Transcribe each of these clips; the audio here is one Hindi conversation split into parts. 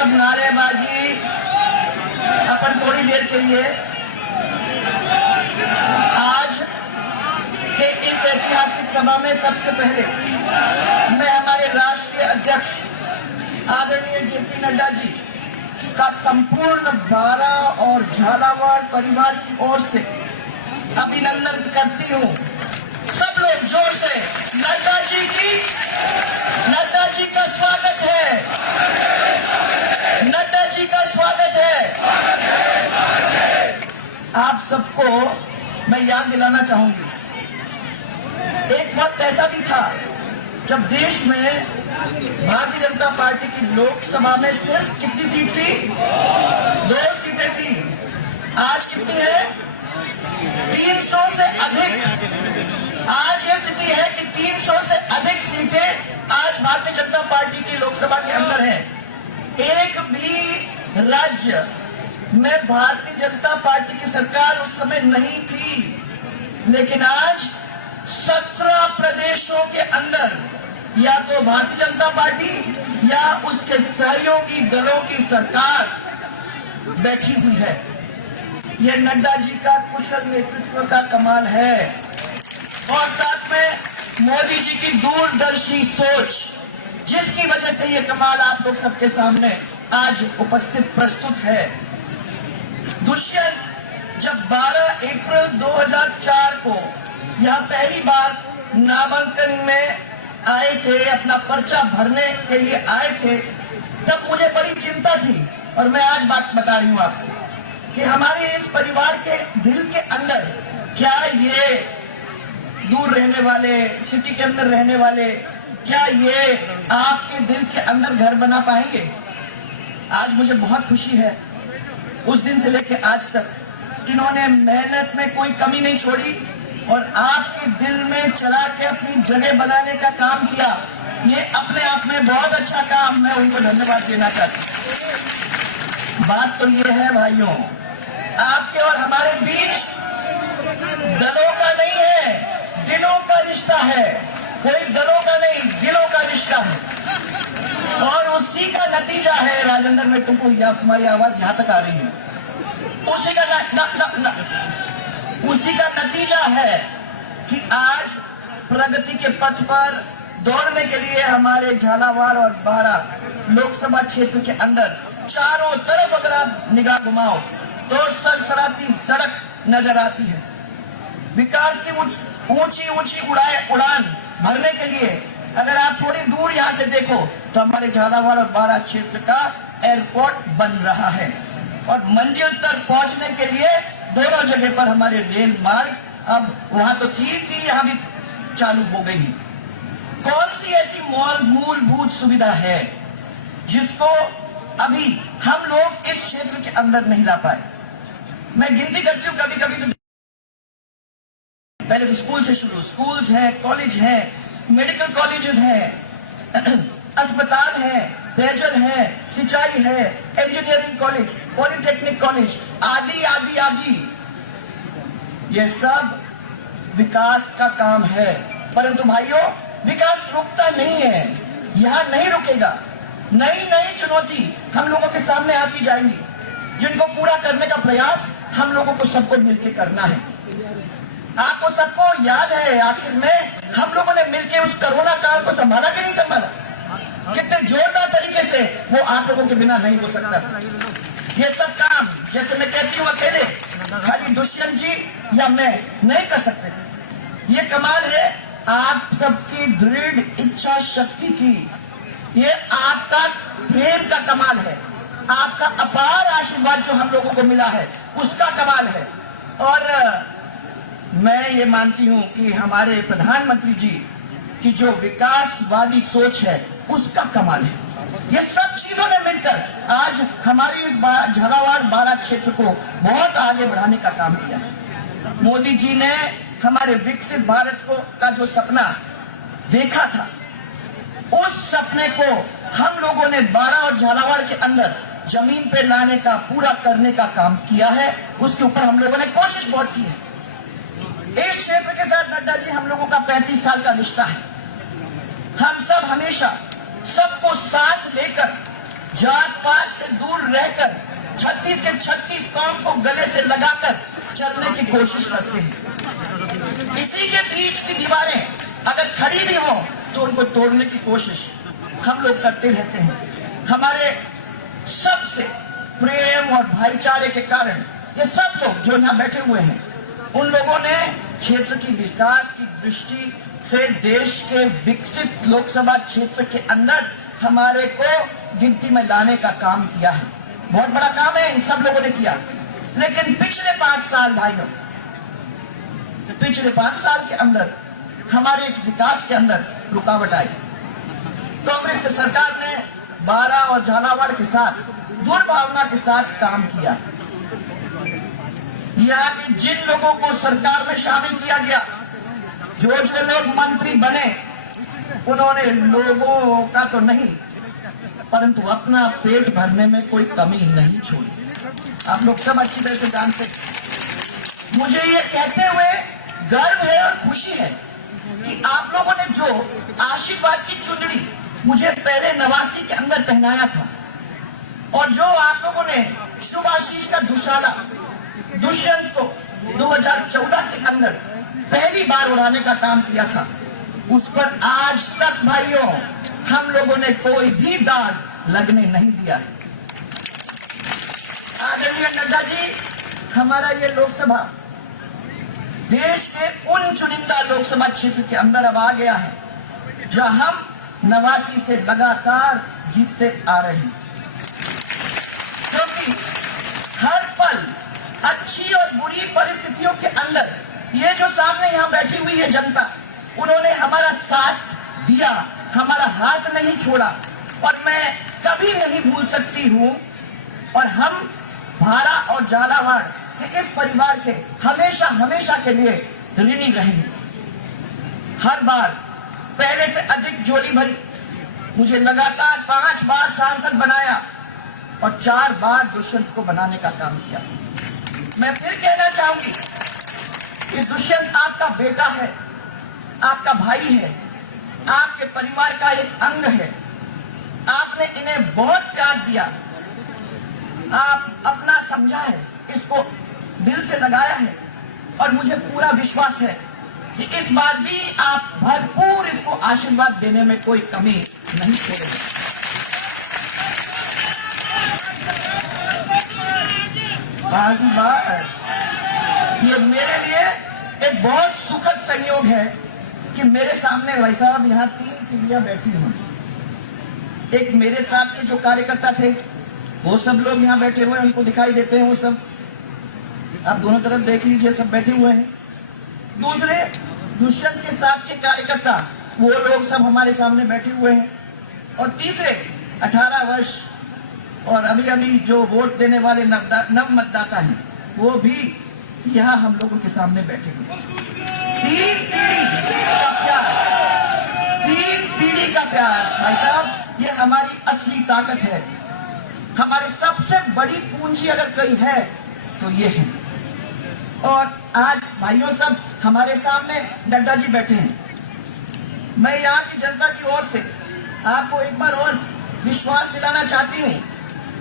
सब नारेबाजी अपन थोड़ी देर के लिए आज के इस ऐतिहासिक सभा में सबसे पहले मैं हमारे राष्ट्रीय अध्यक्ष आदरणीय जेपी नड्डा जी का संपूर्ण बारा और झालावाड़ परिवार की ओर से अभिनंदन करती हूँ। सब लोग जोर से नड्डा जी का स्वागत है, नड्डा जी का स्वागत है। आप सबको मैं याद दिलाना चाहूंगी, एक वक्त ऐसा भी था जब देश में भारतीय जनता पार्टी की लोकसभा में सिर्फ कितनी सीट थी? 2 सीटें थी। आज कितनी है? 300 से अधिक। आज ये स्थिति है कि 300 से अधिक सीटें आज भारतीय जनता पार्टी की लोकसभा के अंदर है। एक भी राज्य में भारतीय जनता पार्टी की सरकार उस समय नहीं थी, लेकिन आज 17 प्रदेशों के अंदर या तो भारतीय जनता पार्टी या उसके सहयोगी दलों की सरकार बैठी हुई है। यह नड्डा जी का कुशल नेतृत्व का कमाल है और साथ में मोदी जी की दूरदर्शी सोच, जिसकी वजह से यह कमाल आप लोग सबके सामने आज उपस्थित प्रस्तुत है। दुष्यंत जब 12 अप्रैल 2004 को यहाँ पहली बार नामांकन में आए थे, अपना पर्चा भरने के लिए आए थे, तब मुझे बड़ी चिंता थी। और मैं आज बात बता रही हूँ आपको कि हमारे इस परिवार के दिल के अंदर क्या ये दूर रहने वाले, सिटी के अंदर रहने वाले, क्या ये आपके दिल के अंदर घर बना पाएंगे? आज मुझे बहुत खुशी है, उस दिन से लेकर आज तक इन्होंने मेहनत में कोई कमी नहीं छोड़ी और आपके दिल में चला के अपनी जगह बनाने का काम किया। ये अपने आप में बहुत अच्छा काम, मैं उनको धन्यवाद देना चाहता हूँ। बात तो ये है भाइयों, आपके और हमारे बीच दलों का नहीं है, दिलों का रिश्ता है। कोई दलों का नहीं, दिलों का रिश्ता है और उसी का नतीजा है। राजेंद्र में तुम्हारी आवाज यहाँ तक आ रही है। उसी का नतीजा है कि आज प्रगति के पथ पर दौड़ने के लिए हमारे झालावाड़ और बारा लोकसभा क्षेत्र के अंदर चारों तरफ अगर आप निगाह घुमाओ तो सरसराती सड़क नजर आती है। विकास की ऊंची ऊंची उड़ान भरने के लिए अगर आप थोड़ी दूर यहाँ से देखो तो हमारे झालावाड़ और बारा क्षेत्र का एयरपोर्ट बन रहा है और मंजिल तक पहुंचने के लिए दोनों जगह पर हमारे रेल मार्ग, अब वहां तो थी यहाँ भी चालू हो गई। कौन सी ऐसी मूलभूत सुविधा है जिसको अभी हम लोग इस क्षेत्र के अंदर नहीं ला पाए? मैं गिनती करती हूँ, कभी कभी तो पहले तो स्कूल से शुरू, स्कूल्स हैं, कॉलेज हैं, मेडिकल कॉलेजेस हैं, अस्पताल है, पेयजल है, सिंचाई है, इंजीनियरिंग कॉलेज, पॉलिटेक्निक कॉलेज, आदि आदि आदि। ये सब विकास का काम है। परंतु भाइयों, विकास रुकता नहीं है, यहाँ नहीं रुकेगा। नई नई चुनौती हम लोगों के सामने आती जाएंगी, जिनको पूरा करने का प्रयास हम लोगों को सबको मिलकर करना है। आपको सबको याद है आखिर में हम लोगों ने मिलकर उस कोरोना काल को संभाला कि नहीं संभाला? कितने जोरदार तरीके से वो आप लोगों के बिना नहीं हो सकता। ये सब काम, जैसे मैं कहती हूँ, अकेले खाली दुष्यंत जी या मैं नहीं कर सकते थे। ये कमाल है आप सबकी दृढ़ इच्छा शक्ति की, ये आपका प्रेम का कमाल है, आपका अपार आशीर्वाद जो हम लोगों को मिला है उसका कमाल है। और मैं ये मानती हूँ कि हमारे प्रधानमंत्री जी की जो विकासवादी सोच है उसका कमाल है। ये सब चीजों ने मिलकर आज हमारी इस झालावाड़ बारा क्षेत्र को बहुत आगे बढ़ाने का काम किया है। मोदी जी ने हमारे विकसित भारत को का जो सपना देखा था, उस सपने को हम लोगों ने बारा और झालावाड़ के अंदर जमीन पे लाने का, पूरा करने का काम किया है। उसके ऊपर हम लोगों ने कोशिश बहुत की है। इस क्षेत्र के साथ नड्डा जी हम लोगों का 35 साल का रिश्ता है। हम सब हमेशा सबको साथ लेकर जात पात से दूर रहकर 36 के 36 कौम को गले से लगाकर चलने की कोशिश करते हैं। किसी के बीच की दीवारें अगर खड़ी भी हो तो उनको तोड़ने की कोशिश हम लोग करते रहते हैं। हमारे सबसे प्रेम और भाईचारे के कारण ये सब लोग जो यहाँ बैठे हुए हैं, उन लोगों ने क्षेत्र की विकास की दृष्टि से देश के विकसित लोकसभा क्षेत्र के अंदर हमारे को गिनती में लाने का काम किया है। बहुत बड़ा काम है, इन सब लोगों ने किया। लेकिन पिछले 5 साल भाइयों, पिछले 5 साल के अंदर हमारे इस विकास के अंदर रुकावट आई। कांग्रेस की सरकार ने बारा और झालावाड़ के साथ दुर्भावना के साथ काम किया। यहाँ के जिन लोगों को सरकार में शामिल किया गया, जो लोग मंत्री बने, उन्होंने लोगों का तो नहीं परंतु अपना पेट भरने में कोई कमी नहीं छोड़ी। आप लोग सब अच्छी तरह से जानते हैं। मुझे ये कहते हुए गर्व है और खुशी है कि आप लोगों ने जो आशीर्वाद की चुनरी मुझे पहले 89 के अंदर पहनाया था और जो आप लोगों ने शुभ आशीष का दुशाला दुष्यंत को 2014 के अंदर पहली बार उड़ाने का काम किया था, उस पर आज तक भाइयों हम लोगों ने कोई भी दाग लगने नहीं दिया है। आदरणीय नड्डा जी, हमारा ये लोकसभा देश के उन चुनिंदा लोकसभा क्षेत्र के अंदर अब आ गया है जहां हम 89 से लगातार जीतते आ रहे हैं, क्योंकि हर पल अच्छी और बुरी परिस्थितियों के अंदर ये जो सामने यहाँ बैठी हुई है जनता, उन्होंने हमारा साथ दिया, हमारा हाथ नहीं छोड़ा और मैं कभी नहीं भूल सकती हूँ। और हम भारा और झालावाड़ के इस परिवार के हमेशा हमेशा के लिए ऋणी रहेंगे। हर बार पहले से अधिक झोली भरी, मुझे लगातार 5 बार सांसद बनाया और 4 बार दुष्यंत को बनाने का काम किया। मैं फिर कहना चाहूंगी कि दुष्यंत आपका बेटा है, आपका भाई है, आपके परिवार का एक अंग है। आपने इन्हें बहुत प्यार दिया, आप अपना समझा है, इसको दिल से लगाया है और मुझे पूरा विश्वास है कि इस बार भी आप भरपूर इसको आशीर्वाद देने में कोई कमी नहीं छोड़ेंगे। ये मेरे लिए एक बहुत सुखद संयोग है कि मेरे सामने भाई साहब यहाँ 3 पीढ़ियां बैठी हुई। एक मेरे साथ के जो कार्यकर्ता थे वो सब लोग यहाँ बैठे हुए हैं, उनको दिखाई देते हैं, वो सब आप दोनों तरफ देख लीजिए, सब बैठे हुए हैं। दूसरे दुष्यंत के साथ के कार्यकर्ता वो लोग सब हमारे सामने बैठे हुए हैं। और तीसरे 18 वर्ष और अभी अभी जो वोट देने वाले नव मतदाता हैं वो भी यहाँ हम लोगों के सामने बैठे हुए। 3 पीढ़ी का प्यार भाई साहब, ये हमारी असली ताकत है। हमारी सबसे बड़ी पूंजी अगर कोई है तो ये है। और आज भाइयों सब हमारे सामने नड्डा जी बैठे हैं। मैं यहाँ की जनता की ओर से आपको एक बार और विश्वास दिलाना चाहती हूँ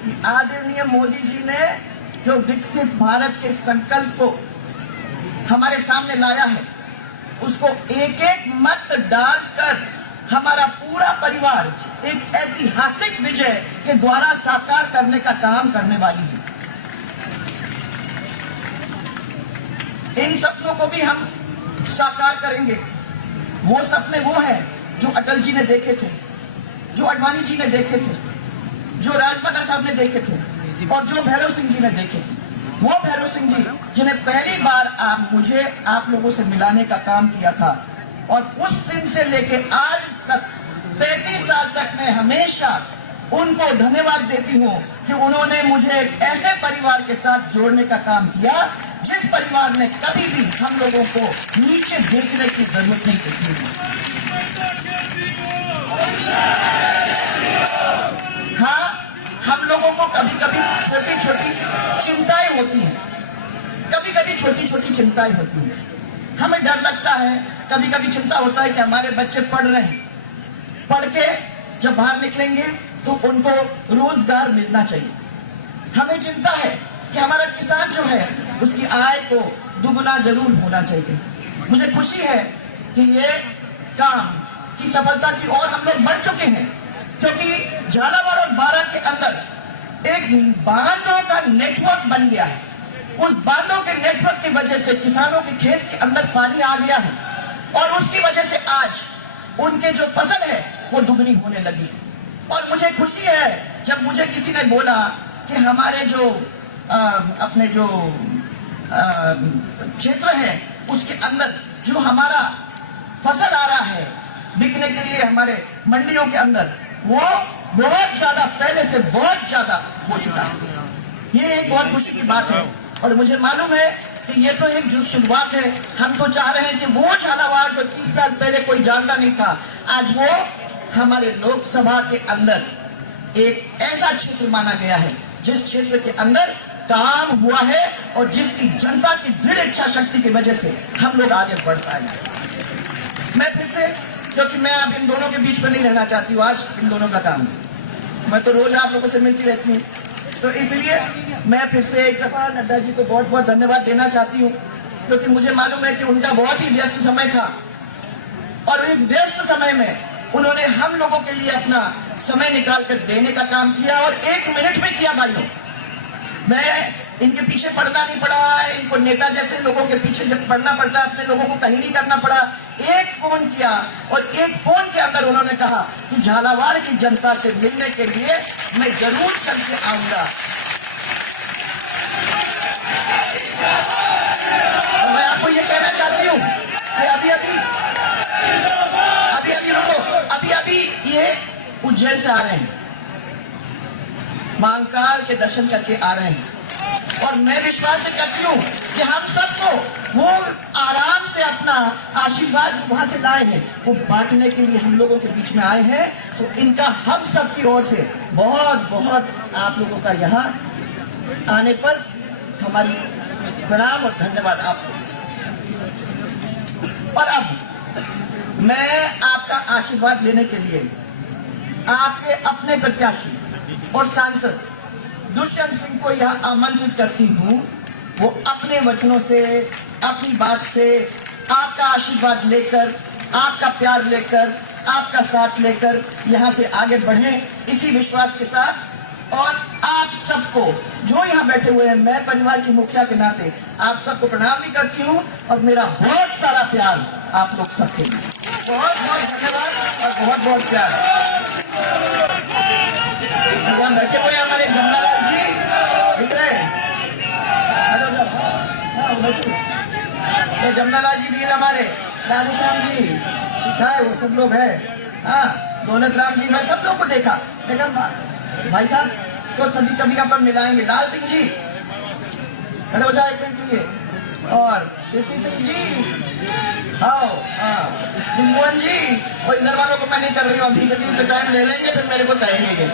कि आदरणीय मोदी जी ने जो विकसित भारत के संकल्प को हमारे सामने लाया है, उसको एक एक मत डालकर हमारा पूरा परिवार एक ऐतिहासिक विजय के द्वारा साकार करने का काम करने वाली है। इन सपनों को भी हम साकार करेंगे। वो सपने वो हैं जो अटल जी ने देखे थे, जो अडवाणी जी ने देखे थे, जो राजमाता साहब ने देखे थे और जो भैरव सिंह जी ने देखे थे। वो भैरव सिंह जी जिन्हें पहली बार मुझे आप लोगों से मिलाने का काम किया था और उस दिन से लेके आज तक 35 साल तक मैं हमेशा उनको धन्यवाद देती हूँ कि उन्होंने मुझे एक ऐसे परिवार के साथ जोड़ने का काम किया जिस परिवार ने कभी भी हम लोगों को नीचे देखने की जरूरत नहीं देखी। हाँ, हम लोगों को कभी कभी छोटी छोटी चिंताएं होती हैं, कभी कभी छोटी छोटी चिंताएं होती हैं। हमें डर लगता है, कभी कभी चिंता होता है कि हमारे बच्चे पढ़ रहे हैं, पढ़ के जब बाहर निकलेंगे तो उनको रोजगार मिलना चाहिए। हमें चिंता है कि हमारा किसान जो है उसकी आय को दुगुना जरूर होना चाहिए। मुझे खुशी है कि ये काम की सफलता की ओर हम लोग बढ़ चुके हैं, क्योंकि झालावाड़ और बारां के अंदर एक बांधों का नेटवर्क बन गया है। उस बांधों के नेटवर्क की वजह से किसानों के खेत के अंदर पानी आ गया है और उसकी वजह से आज उनके जो फसल है वो दुगनी होने लगी। और मुझे खुशी है जब मुझे किसी ने बोला कि हमारे जो अपने जो क्षेत्र है उसके अंदर जो हमारा फसल आ रहा है बिकने के लिए हमारे मंडियों के अंदर, वो बहुत ज्यादा पहले से बहुत ज्यादा हो चुका है। ये एक बहुत खुशी की बात है और मुझे मालूम है कि ये तो एक जो शुरुआत है। हम तो चाह रहे हैं कि वो झालावाड़ जो 30 साल पहले कोई जानता नहीं था, आज वो हमारे लोकसभा के अंदर एक ऐसा क्षेत्र माना गया है जिस क्षेत्र के अंदर काम हुआ है और जिसकी जनता की दृढ़ इच्छा शक्ति की वजह से हम लोग आगे बढ़ पाए। मैं फिर से, क्योंकि मैं अब इन दोनों के बीच में नहीं रहना चाहती हूँ, आज इन दोनों का काम है। मैं तो रोज आप लोगों से मिलती रहती हूँ, तो इसलिए मैं फिर से एक दफा नड्डा जी को बहुत बहुत धन्यवाद देना चाहती हूँ, क्योंकि मुझे मालूम है कि उनका बहुत ही व्यस्त समय था और इस व्यस्त समय में उन्होंने हम लोगों के लिए अपना समय निकाल कर देने का काम किया और 1 मिनट में किया। भाइयों, मैं इनके पीछे पड़ना नहीं पड़ा, इनको नेता जैसे लोगों के पीछे जब पड़ना पड़ता है अपने लोगों को कहीं नहीं करना पड़ा। एक फोन किया और एक फोन के अंदर उन्होंने कहा कि झालावाड़ की जनता से मिलने के लिए मैं जरूर चल के आऊंगा। तो मैं आपको ये कहना चाहती हूँ कि अभी ये उज्जैन से आ रहे हैं, महाकाल के दर्शन करके आ रहे हैं और मैं विश्वास से करती हूँ कि हम सबको वो आराम से अपना आशीर्वाद वहां से लाए हैं, वो बांटने के लिए हम लोगों के बीच में आए हैं। तो इनका हम सब की ओर से बहुत बहुत आप लोगों का यहाँ आने पर हमारी प्रणाम और धन्यवाद आपको। और अब मैं आपका आशीर्वाद लेने के लिए आपके अपने प्रत्याशी और सांसद दुष्यंत सिंह को यह आमंत्रित करती हूँ, वो अपने वचनों से, अपनी बात से आपका आशीर्वाद लेकर, आपका प्यार लेकर, आपका साथ लेकर यहाँ से आगे बढ़ें, इसी विश्वास के साथ। और आप सबको जो यहाँ बैठे हुए हैं, मैं परिवार की मुखिया के नाते आप सबको प्रणाम भी करती हूँ और मेरा बहुत सारा प्यार आप लोग सबके लिए। बहुत बहुत धन्यवाद और बहुत बहुत प्यार। यहाँ बैठे हुए हमारे जमनालाल जी दिख रहे हैं, जमनालाल जी भी हमारे, राधेश्याम जी दिखा है, वो सब लोग है। हाँ, दौलत राम जी, मैं सब लोग को देखा, लेकिन भाई साहब तो सभी कभी पर मिलाएंगे। लाल सिंह जी खड़े हो जाए एक मिनट के लिए, और कीर्ति सिंह जी, आओ, मोहन जी, और इधर वालों को मैं नहीं कर रही हूँ अभी, तो टाइम ले लेंगे फिर मेरे को कहेंगे।